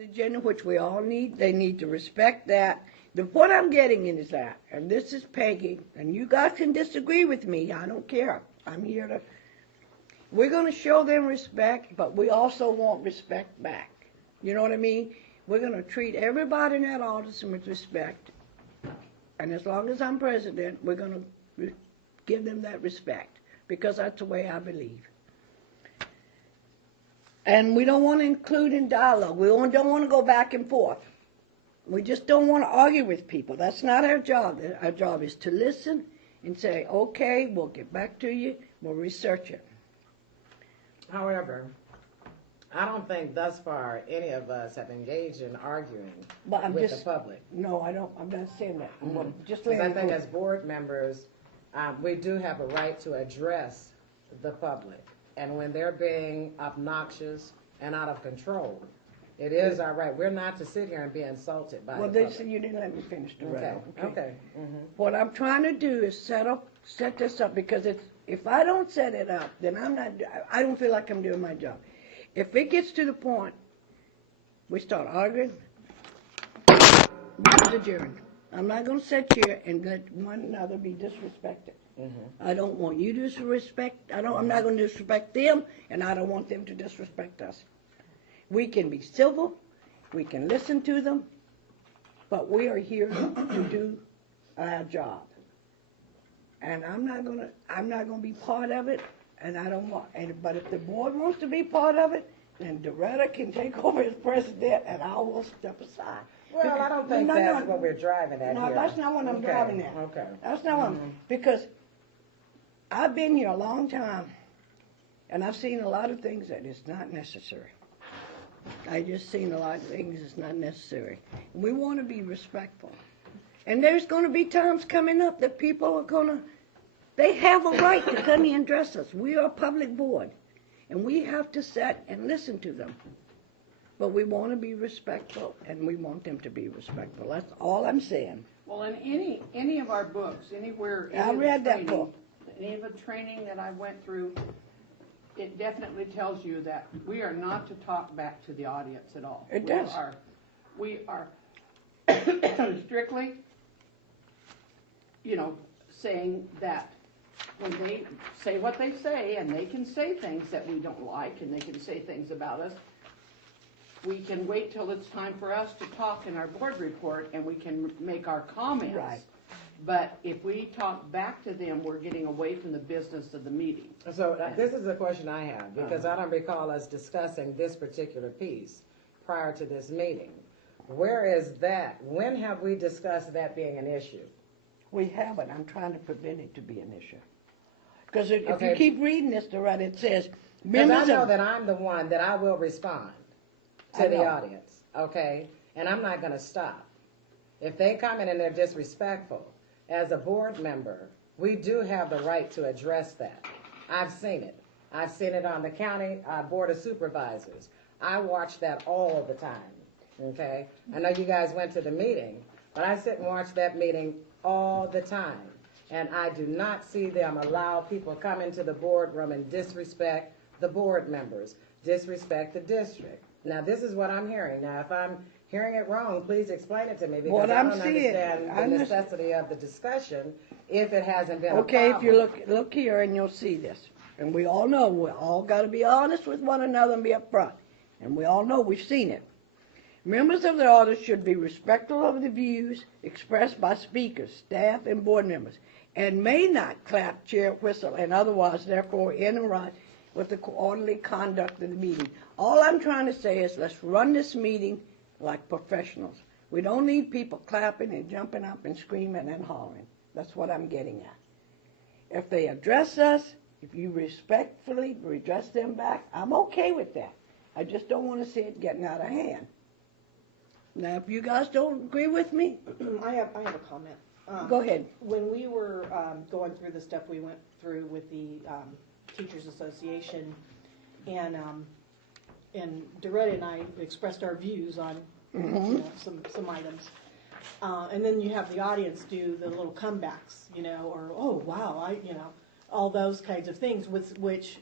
the agenda, which we all need. They need to respect that. What I'm getting in is that, and this is Peggy, and you guys can disagree with me. I don't care. I'm here to. We're going to show them respect, but we also want respect back. You know what I mean? We're going to treat everybody in that office with respect. And as long as I'm president, we're going to give them that respect, because that's the way I believe. And we don't want to include in dialogue. We don't want to go back and forth. We just don't want to argue with people. That's not our job. Our job is to listen and say, okay, we'll get back to you. We'll research it. However, I don't think thus far any of us have engaged in arguing with the public. No, I don't. I'm not saying that. Just because I think as board members, we do have a right to address the public. And when they're being obnoxious and out of control, it is our right. We're not to sit here and be insulted by the public. Well, you didn't let me finish the round. Okay. What I'm trying to do is set this up, because if I don't set it up, then I don't feel like I'm doing my job. If it gets to the point we start arguing, meeting's adjourned. I'm not going to sit here and let one another be disrespected. I don't want you to disrespect. I'm not going to disrespect them, and I don't want them to disrespect us. We can be civil. We can listen to them, but we are here to do our job. And I'm not going to be part of it. And I don't want. But if the board wants to be part of it, then Doretta can take over as president, and I will step aside. Well, because, I don't think that's what we're driving at here. No, that's not what I'm driving at. Okay. That's not what I'm, because I've been here a long time, and I've seen a lot of things that is not necessary. I just seen a lot of things that's not necessary. And we want to be respectful. And there's going to be times coming up that people are going to, they have a right to come here and address us. We are a public board, and we have to sit and listen to them. But we want to be respectful, and we want them to be respectful. That's all I'm saying. Well, in any of our books, anywhere, I read that book. Any of the training that I went through, it definitely tells you that we are not to talk back to the audience at all. It does. We are strictly, saying that when they say what they say, and they can say things that we don't like, and they can say things about us, we can wait till it's time for us to talk in our board report, and we can make our comments. Right. But if we talk back to them, we're getting away from the business of the meeting. So this is a question I have, because I don't recall us discussing this particular piece prior to this meeting. Where is that? When have we discussed that being an issue? We haven't. I'm trying to prevent it to be an issue. Because if you keep reading this, Doretta, it says, because I know that I'm the one that I will respond to the audience, okay? And I'm not going to stop. If they come in and they're disrespectful, as a board member, we do have the right to address that. I've seen it. I've seen it on the county board of supervisors. I watch that all the time, okay? I know you guys went to the meeting, but I sit and watch that meeting all the time. And I do not see them allow people come into the boardroom and disrespect the board members, disrespect the district. Now, this is what I'm hearing. Now, if I'm hearing it wrong, please explain it to me, because I don't understand the necessity of the discussion if it hasn't been a problem. If you look here and you'll see this. And we all know we all got to be honest with one another and be upfront. And we all know we've seen it. Members of the audience should be respectful of the views expressed by speakers, staff, and board members, and may not clap, cheer, whistle, and otherwise, therefore, interrupt with the orderly conduct of the meeting. All I'm trying to say is let's run this meeting like professionals. We don't need people clapping and jumping up and screaming and hollering. That's what I'm getting at. If they address us, if you respectfully address them back, I'm okay with that. I just don't want to see it getting out of hand. Now, if you guys don't agree with me, I have a comment. Go ahead. When we were going through the stuff we went through with the Teachers Association, and Doretta and I expressed our views on some items, and then you have the audience do the little comebacks, or oh wow, all those kinds of things, which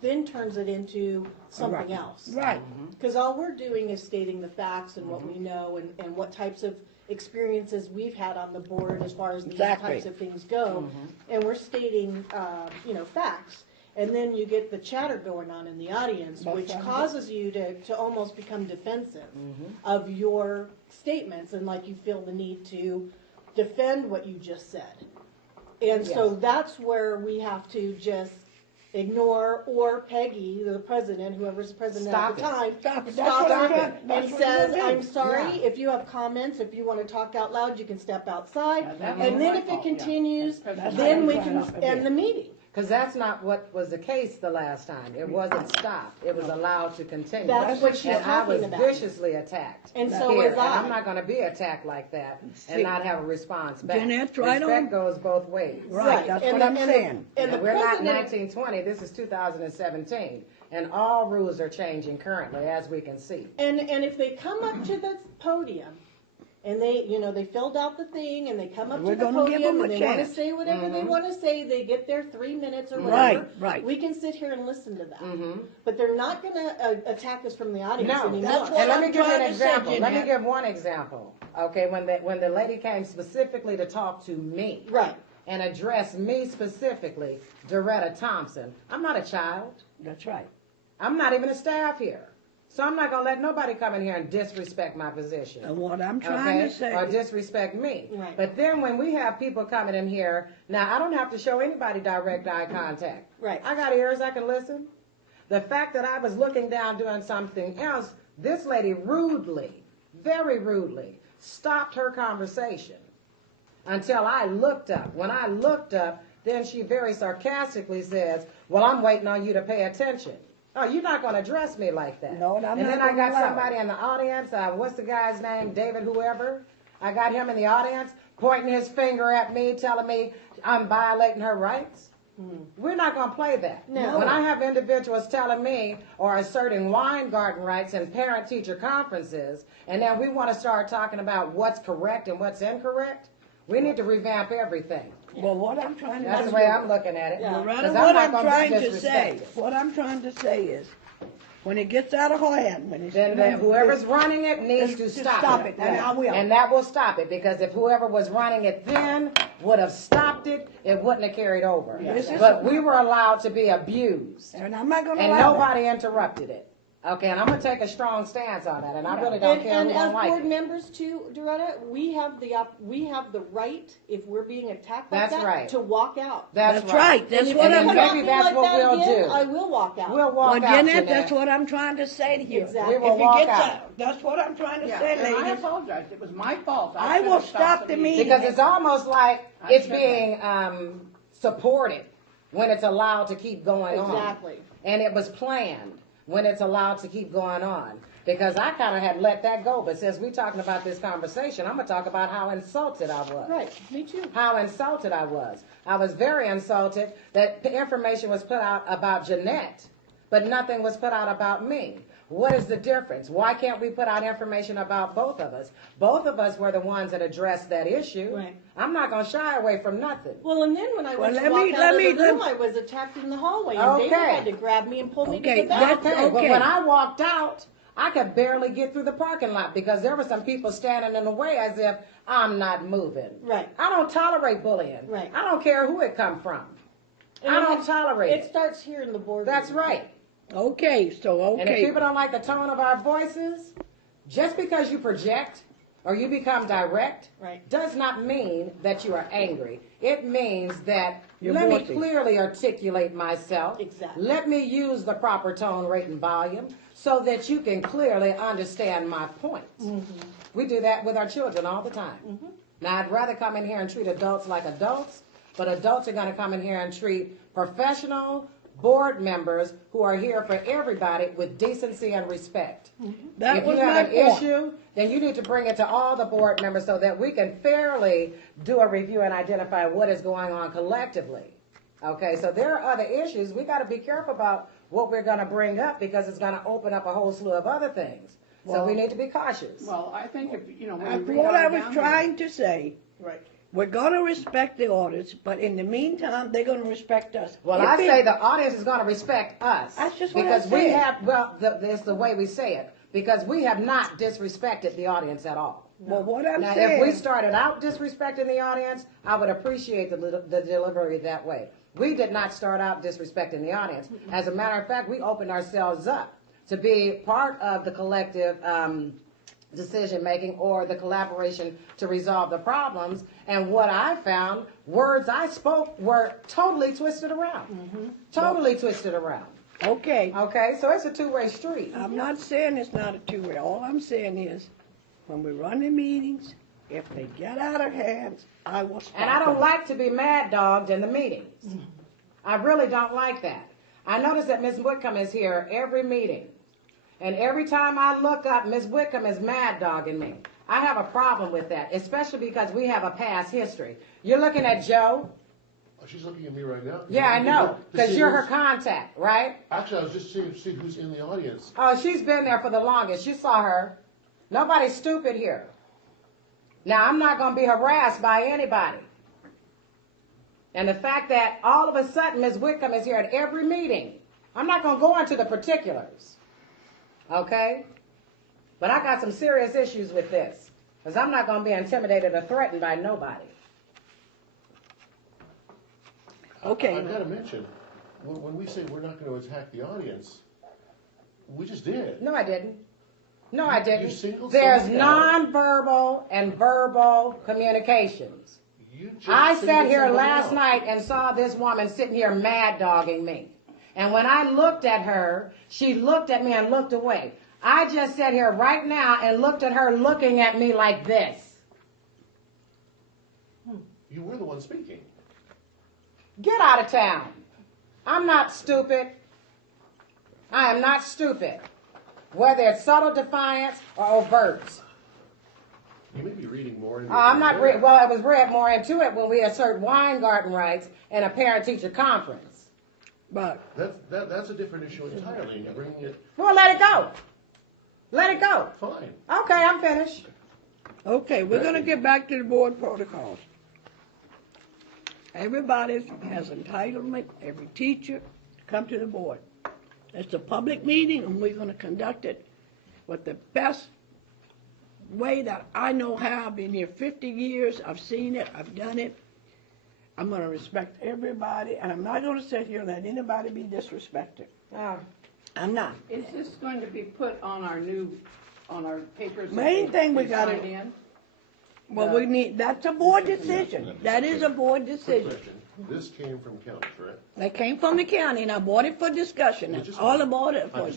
then turns it into something else. Right. Because all we're doing is stating the facts and what we know and what types of experiences we've had on the board as far as these Exactly. types of things go. And we're stating, facts. And then you get the chatter going on in the audience, That's which right. causes you to almost become defensive of your statements, and like you feel the need to defend what you just said. And so Yes. that's where we have to just ignore, or Peggy, the president, whoever's president Stop at the it. time, Stop it. That's stops what I'm it doing. That's and what I'm says, doing. I'm sorry, Yeah. if you have comments, if you want to talk out loud, you can step outside. Yeah, that And was then my if it fault, yeah. continues, That's then we what can I'm trying to end the meeting. Because that's not what was the case the last time. It wasn't stopped. It was allowed to continue. That's what she's And I was talking about. viciously attacked. And so here, was and I. I'm not going to be attacked like that See, and not have a response back. Jeanette's right Respect on. goes both ways. Right, that's And what the- I'm and the- saying. And the We're not president, 1920. This is 2017, and all rules are changing currently, as we can see. and if they come up to the podium, and they filled out the thing, and they come up We're to the gonna give them podium, a and they want to chance. say whatever they want to say, they get their 3 minutes or Right, whatever. right. We can sit here and listen to that. But they're not going to attack us from the audience No, anymore. That's what and let me I'm give you an trying to say, example. Let me Jeanette. give one example. Okay, when the lady came specifically to talk to me, Right. and address me specifically, Doretta Thompson. I'm not a child. That's right. I'm not even a staff here. So I'm not going to let nobody come in here and disrespect my position. And what I'm trying to say. Or disrespect me. Right. But then when we have people coming in here, now I don't have to show anybody direct eye contact. Right. I got ears, I can listen. The fact that I was looking down doing something else, this lady rudely, very rudely, stopped her conversation until I looked up. When I looked up, then she very sarcastically says, well, I'm waiting on you to pay attention. Oh, you're not going to address me like that. No, and I'm and not then I gonna got allow somebody in the audience, what's the guy's name, David whoever? I got him in the audience pointing his finger at me, telling me I'm violating her rights. We're not going to play that. No. When I have individuals telling me or asserting Weingarten rights in parent-teacher conferences, and then we want to start talking about what's correct and what's incorrect, we need to revamp everything. Well, what I'm trying to That's do. the way I'm looking at it. Yeah. Loretta, 'Cause what not I'm gonna be trying to say, disrespected. what I'm trying to say is, when it gets out of hand, when it's. Then whoever's running it needs to Just stop it, and I will. And that will stop it, because if whoever was running it then would have stopped it, it wouldn't have carried over. This is- But we were allowed to be abused, And I'm not gonna and allow that. nobody interrupted it. Okay, and I'm gonna take a strong stance on that, and I really don't care And who as don't like board it. members too, Doretta, we have the right, if we're being attacked like That's that, right. to walk out. That's right, that's And if what you I'm come maybe at me that's like what that we'll again, do. I will walk out. We'll walk Well, out, Jeanette, that's Jeanette. what I'm trying to say to you. Exactly. We will If it walk gets out. That's what I'm trying to Yeah, say, and I ladies. apologize. It was my fault. I should will have stopped stop the meeting. Because it's almost like I it's should have. being supported when it's allowed to keep going on. Exactly. And it was planned when it's allowed to keep going on. Because I kind of had let that go, but since we're talking about this conversation, I'm going to talk about how insulted I was. Right, me too. How insulted I was. I was very insulted that the information was put out about Jeanette, but nothing was put out about me. What is the difference? Why can't we put out information about both of us? Both of us were the ones that addressed that issue. Right. I'm not going to shy away from nothing. Well, and then when I went Well, to let walk me- out let of me- the room, I was attacked in the hallway, and David Okay. had to grab me and pull me Okay, to the back. that's- Okay, but okay. when I walked out, I could barely get through the parking lot because there were some people standing in the way as if I'm not moving. Right. I don't tolerate bullying. Right. I don't care who it come from. And I don't tolerate It it. starts here in the board. That's right. Okay, so, And if okay. people don't like the tone of our voices, just because you project or you become direct Right. does not mean that you are angry. It means that You're let me voicing. clearly articulate myself. Exactly. Let me use the proper tone, rate, and volume so that you can clearly understand my point. We do that with our children all the time. Now, I'd rather come in here and treat adults like adults, but adults are going to come in here and treat professional board members who are here for everybody with decency and respect. That If was you my have an point. issue, then you need to bring it to all the board members so that we can fairly do a review and identify what is going on collectively. Okay, so there are other issues. We got to be careful about what we're going to bring up because it's going to open up a whole slew of other things. So Well- we need to be cautious. Well, I think if, when That's you read what on I was down trying to say. Right. we're gonna respect the orders, but in the meantime, they're gonna respect us. Well, If I it- say the audience is gonna respect us. That's just what I because we said. have, well, that's the way we say it, because we have not disrespected the audience at all. Well, what I'm Now, saying. if we started out disrespecting the audience, I would appreciate the delivery that way. We did not start out disrespecting the audience. As a matter of fact, we opened ourselves up to be part of the collective decision-making or the collaboration to resolve the problems. And what I found, words I spoke were totally twisted around. Totally twisted around. Okay, Okay, so it's a two-way street. I'm not saying it's not a two-way. All I'm saying is, when we run the meetings, if they get out of hand, I will stop And I don't them. like to be mad dogged in the meetings. I really don't like that. I notice that Ms. Whitcomb is here every meeting. And every time I look up, Ms. Whitcomb is mad dogging me. I have a problem with that, especially because we have a past history. You're looking at Joe. Oh, she's looking at me right now. Yeah, I know, To because see you're her who's- contact, right? Actually, I was just seeing to see who's in the audience. Oh, she's been there for the longest. You saw her. Nobody's stupid here. Now, I'm not going to be harassed by anybody. And the fact that all of a sudden Ms. Whitcomb is here at every meeting, I'm not going to go into the particulars. Okay? But I got some serious issues with this. Because I'm not going to be intimidated or threatened by nobody. Okay. I've got to mention, when we say we're not going to attack the audience, we just did. No, I didn't. No, I You didn't. singled There's somebody out. nonverbal and verbal communications. You just I sat singled here somebody last out. night and saw this woman sitting here mad dogging me. And when I looked at her, she looked at me and looked away. I just sat here right now and looked at her looking at me like this. You were the one speaking. Get out of town. I'm not stupid. I am not stupid. Whether it's subtle defiance or overt. You may be reading more into I'm not read. Well, I was read more into it when we assert Weingarten rights in a parent-teacher conference. But That's a different issue entirely, and you're bringing it. Well, let it go. Let it go. Fine. Okay, I'm finished. okay, we're gonna get back to the board protocols. Everybody has entitlement, every teacher, to come to the board. It's a public meeting, and we're gonna conduct it with the best way that I know how. I've been here 50 years, I've seen it, I've done it. I'm gonna respect everybody, and I'm not gonna sit here and let anybody be disrespected. I'm not. Is this going to be put on our papers? that Main they- thing we they gotta- sign in? Well, we need, that's a board decision. That is a board Quick decision. question. This came from county, correct? They came from the county, and I bought it for discussion. That's all I bought it for.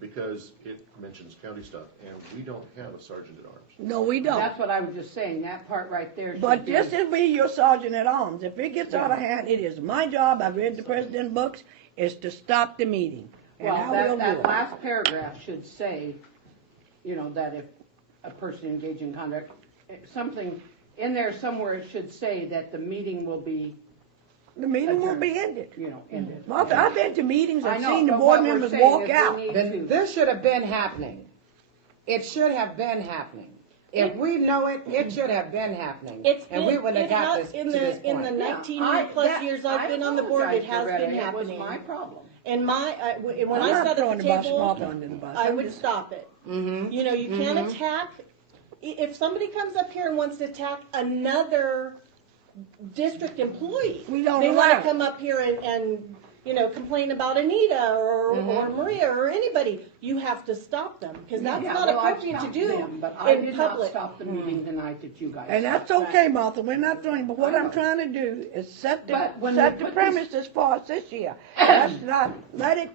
Because it mentions county stuff, and we don't have a sergeant at arms. No, we don't. That's what I was just saying, that part right there should But be. this is be your sergeant at arms. If it gets out of hand, it is my job, I've read the president's books, is to stop the meeting. And Well, I will that do it. last paragraph should say, that if a person engaged in conduct, something, in there somewhere it should say that the meeting will be, The meeting will be ended. ended. Well, I've been to meetings, I I've know, seen the but board what we're members saying walk is we out. need Then to- this should have been happening. It should have been happening. If we know it, it should have been happening. And we wouldn't have got this to this in the point. 19 Yeah, plus years I've been on the board, it apologize, has Loretta. been happening. It was my problem. And when I'm I not sat throwing at the the bus, Martha table, under the bus. I I'm would just- stop it. Mm-hmm. You know, you can't attack, if somebody comes up here and wants to attack another district employee, We don't they allow want it. to come up here and complain about Anita or Maria or anybody, you have to stop them, because that's Yeah, not well, I appropriate to stopped do them, But I in did not public. stop the meeting the night that you guys. And that's stopped. okay, Martha, we're not throwing, but what I I'm know. trying to do is set But when the we put premise as far as this year. Let's not let it